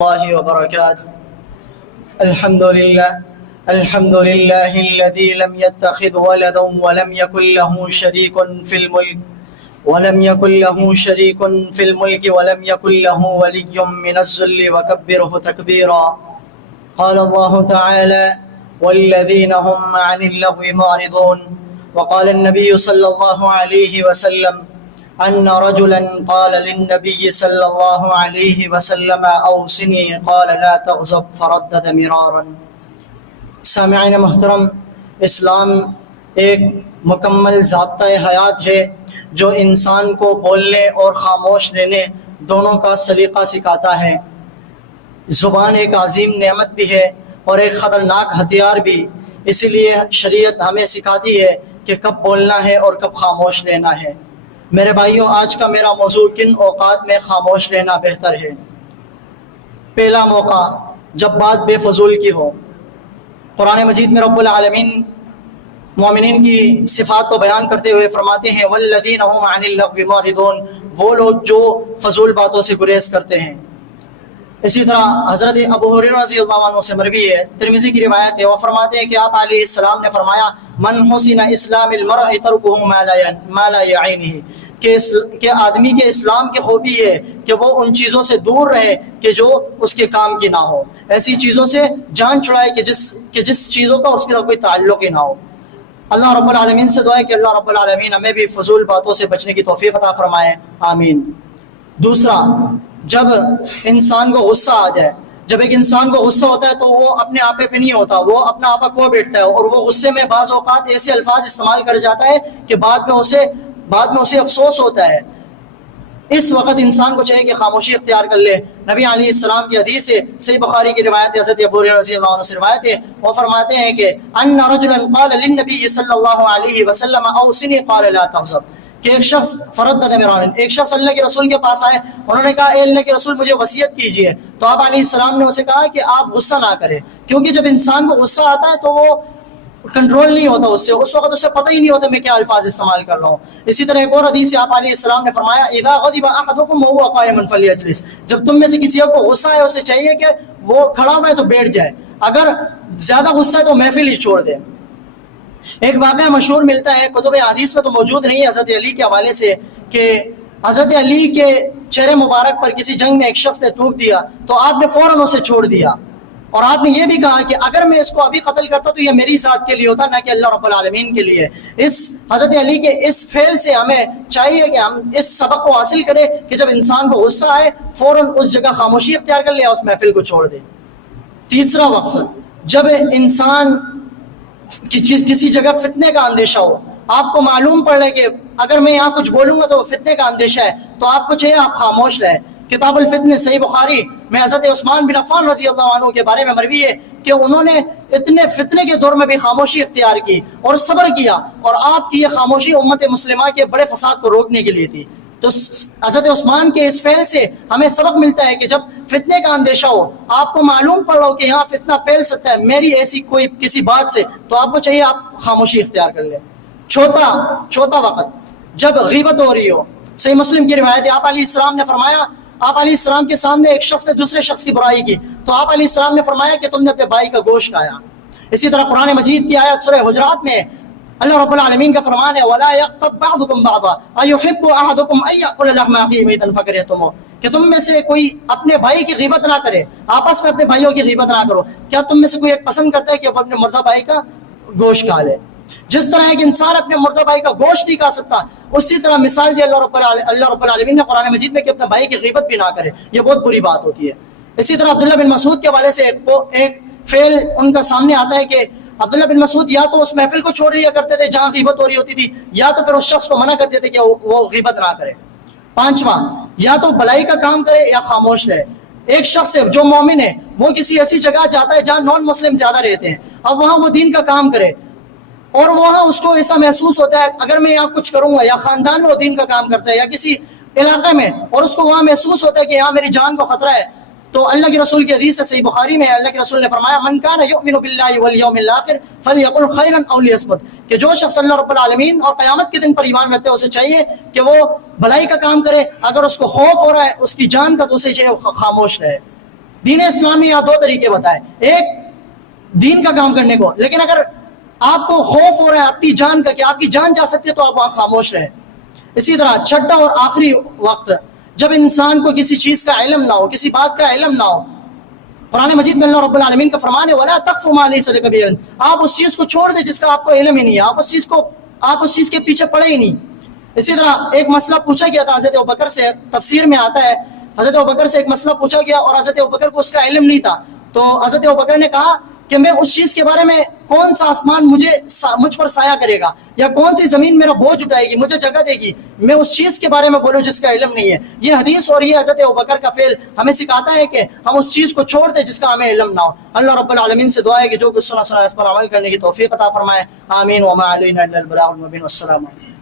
الله وبركاته. الحمد لله الذي لم يتخذ ولدا ولم يكن له شريك في الملك ولم يكن له ولي من الذل وكبره تكبيرا. قال الله تعالى: والذين هم عن اللغو معرضون. وقال النبي صلى الله عليه وسلم: أن رجلا قال للنبي صلى الله عليه وسلم: أوصني. قال: لا تغضب. فردد مرارا. سامعین محترم، اسلام ایک مکمل ضابطۂ حیات ہے جو انسان کو بولنے اور خاموش رہنے دونوں کا سلیقہ سکھاتا ہے۔ زبان ایک عظیم نعمت بھی ہے اور ایک خطرناک ہتھیار بھی، اسی لیے شریعت ہمیں سکھاتی ہے کہ کب بولنا ہے اور کب خاموش رہنا ہے۔ میرے بھائیوں، آج کا میرا موضوع کن اوقات میں خاموش رہنا بہتر ہے۔ پہلا موقع، جب بات بے فضول کی ہو۔ قرآن مجید میں رب العالمین مومنین کی صفات کو بیان کرتے ہوئے فرماتے ہیں: والذین هم عن اللغو معرضون، وہ لوگ جو فضول باتوں سے گریز کرتے ہیں۔ اسی طرح حضرت ابو ہریرہ رضی اللہ عنہ سے مروی ہے، ترمذی کی روایت ہے، وہ فرماتے ہیں کہ آپ علیہ السلام نے فرمایا: من حسن اسلام المرء ترکہ ما لا یعنیہ، کہ آدمی کے اسلام کی خوبی ہے کہ وہ ان چیزوں سے دور رہے کہ جو اس کے کام کی نہ ہو، ایسی چیزوں سے جان چھڑائے کہ جس چیزوں کا اس کے ساتھ کوئی تعلق ہی نہ ہو۔ اللہ رب العالمین سے دعا ہے کہ اللہ رب العالمین ہمیں بھی فضول باتوں سے بچنے کی توفیق عطا فرمائے، آمین۔ دوسرا، جب انسان کو غصہ آ جائے، جب ایک انسان کو غصہ ہوتا ہے تو وہ اپنے آپے پہ نہیں ہوتا، وہ اپنا آپا کھو بیٹھتا ہے، اور وہ غصے میں بعض اوقات ایسے الفاظ استعمال کر جاتا ہے کہ بعد میں اسے افسوس ہوتا ہے۔ اس وقت انسان کو چاہیے کہ خاموشی اختیار کر لے۔ نبی علیہ السلام کی حدیث ہے، صحیح بخاری کی روایت ہے، حضرت ابو ہریرہ رضی اللہ عنہ سے روایت ہے، وہ فرماتے ہیں کہ ان رجلا قال للنبي صلی اللہ علیہ وسلم: اوصنی. قال لا تغضب. کہ ایک شخص ایک شخص اللہ کے رسول کے پاس آئے، انہوں نے کہا: اے اللہ کے رسول، مجھے وصیت کیجیے۔ تو آپ علیہ السلام نے اسے کہا کہ آپ غصہ نہ کریں، کیونکہ جب انسان کو غصہ آتا ہے تو وہ کنٹرول نہیں ہوتا، اس وقت اسے پتہ ہی نہیں ہوتا میں کیا الفاظ استعمال کر رہا ہوں۔ اسی طرح ایک اور حدیث سے آپ علیہ السلام نے فرمایا: اذا غضب احدکم وهو قائم فليجلس. جب تم میں سے کسی کو غصہ ہے، اسے چاہیے کہ وہ کھڑا ہوا ہے تو بیٹھ جائے، اگر زیادہ غصہ ہے تو محفل ہی چھوڑ دے۔ ایک واقعہ مشہور ملتا ہے، کتب حدیث میں تو موجود نہیں ہے، حضرت علی کے حوالے سے، کہ حضرت علی کے چہرے مبارک پر کسی جنگ میں ایک شخص نے تھوک دیا تو آپ نے فوراً اسے چھوڑ دیا، اور آپ نے یہ بھی کہا کہ اگر میں اس کو ابھی قتل کرتا تو یہ میری ذات کے لیے ہوتا، نہ کہ اللہ رب العالمین کے لیے۔ اس حضرت علی کے اس فعل سے ہمیں چاہیے کہ ہم اس سبق کو حاصل کریں کہ جب انسان کو غصہ آئے فوراً اس جگہ خاموشی اختیار کر لے، اس محفل کو چھوڑ دے۔ تیسرا وقت، جب انسان کسی جگہ فتنے کا اندیشہ ہو، آپ کو معلوم پڑ رہا ہے کہ اگر میں یہاں کچھ بولوں گا تو فتنے کا اندیشہ ہے، تو آپ کو چاہیے آپ خاموش رہیں۔ کتاب الفتن صحیح بخاری میں حضرت عثمان بن عفان رضی اللہ عنہ کے بارے میں مروی ہے کہ انہوں نے اتنے فتنے کے دور میں بھی خاموشی اختیار کی اور صبر کیا، اور آپ کی یہ خاموشی امت مسلمہ کے بڑے فساد کو روکنے کے لیے تھی۔ تو حضرت عثمان کے اس فعل سے ہمیں سبق ملتا ہے کہ جب فتنے کا اندیشہ ہو، آپ کو معلوم پڑ رہا ہو کہ یہاں فتنہ پھیل سکتا ہے میری ایسی کوئی کسی بات سے، تو آپ کو چاہیے آپ خاموشی اختیار کر لیں۔ چوتھا وقت، جب غیبت ہو رہی ہو۔ صحیح مسلم کی روایت ہے، آپ علیہ السلام نے فرمایا، آپ علیہ السلام کے سامنے ایک شخص نے دوسرے شخص کی برائی کی، تو آپ علیہ السلام نے فرمایا کہ تم نے اپنے بھائی کا گوشت کھایا۔ اسی طرح قرآن مجید کی آیت سورہ حجرات میں اللہ رب العالمین کا فرمان ہے: وَلَا يَغْتَبْ بَعْضُكُمْ بَعْضًا أَيُحِبُّ أَحَدُكُمْ أَن يَأْكُلَ لَحْمَ أَخِيهِ مَيْتًا فَكَرِهْتُمُوهُ. کہ تم میں سے کوئی اپنے بھائی کی غیبت نہ کرے، آپس میں اپنے بھائیوں کی غیبت نہ کرو۔ کیا تم میں سے کوئی ایک پسند کرتا ہے کہ وہ اپنے مردہ بھائی کا گوشت کھا لے؟ جس طرح ایک انسان اپنے مردہ بھائی کا گوشت نہیں کھا سکتا، اسی طرح مثال دی اللہ رب العالمین نے قرآن مجید میں کہ اپنے بھائی کی غیبت بھی نہ کرے، یہ بہت بری بات ہوتی ہے۔ اسی طرح عبداللہ بن مسعود کے حوالے سے ایک فعل ان کا سامنے آتا ہے کہ عبداللہ بن مسعود یا تو اس محفل کو چھوڑ دیا کرتے تھے جہاں غیبت ہو رہی ہوتی تھی، یا تو پھر اس شخص کو منع کر دیتے کہ وہ غیبت نہ کرے۔ پانچواں، یا تو بھلائی کا کام کرے یا خاموش رہے۔ ایک شخص ہے جو مومن ہے، وہ کسی ایسی جگہ جاتا ہے جہاں نان مسلم زیادہ رہتے ہیں، اب وہاں وہ دین کا کام کرے، اور وہاں اس کو ایسا محسوس ہوتا ہے اگر میں یہاں کچھ کروں گا، یا خاندان میں وہ دین کا کام کرتا ہے یا کسی علاقے میں، اور اس کو وہاں محسوس ہوتا ہے کہ یہاں میری جان کو خطرہ ہے، تو اللہ کے رسول کی حدیث ہے صحیح بخاری میں، اللہ کے رسول نے فرمایا: من کان یؤمن باللہ والیوم الاخر فلیقل خیرا او لیصمت. کہ جو شخص اللہ رب العالمین اور قیامت کے دن پر ایمان رکھتے ہے، اسے چاہیے کہ وہ بھلائی کا کام کرے، اگر اس کو خوف ہو رہا ہے اس کی جان کا تو اسے چاہیے خاموش رہے۔ دین اسلام نے یہاں دو طریقے بتائے، ایک دین کا کام کرنے کو، لیکن اگر آپ کو خوف ہو رہا ہے اپنی جان کا کہ آپ کی جان جا سکتی ہے تو آپ وہاں خاموش رہیں۔ اسی طرح چھٹا اور آخری وقت جب انسان کو کسی چیز کا علم نہ ہو، کسی بات کا علم نہ ہو، قرآن مجید میں اللہ رب العالمین کا فرمان ہے وَلَا تَقْفُ مَا لَيْسَ لَكَ بِهِ عِلْمٌ، آپ اس چیز کو چھوڑ دیں جس کا آپ کو علم ہی نہیں ہے، آپ اس چیز کے پیچھے پڑے ہی نہیں۔ اسی طرح ایک مسئلہ پوچھا گیا تھا حضرت ابوبکر سے، تفسیر میں آتا ہے حضرت ابوبکر سے ایک مسئلہ پوچھا گیا اور حضرت ابوبکر کو اس کا علم نہیں تھا، تو حضرت ابوبکر نے کہا کہ میں اس چیز کے بارے میں کون سا آسمان مجھ پر سایہ کرے گا یا کون سی زمین میرا بوجھ اٹھائے گی، مجھے جگہ دے گی، میں اس چیز کے بارے میں بولوں جس کا علم نہیں ہے۔ یہ حدیث اور یہ حضرت ابوبکر کا فعل ہمیں سکھاتا ہے کہ ہم اس چیز کو چھوڑ دیں جس کا ہمیں علم نہ ہو۔ اللہ رب العالمین سے دعا ہے کہ جو کچھ سنا اس پر عمل کرنے کی توفیق عطا فرمائے، آمین۔ وما علینا الا البلاغ المبین، والسلام علیکم۔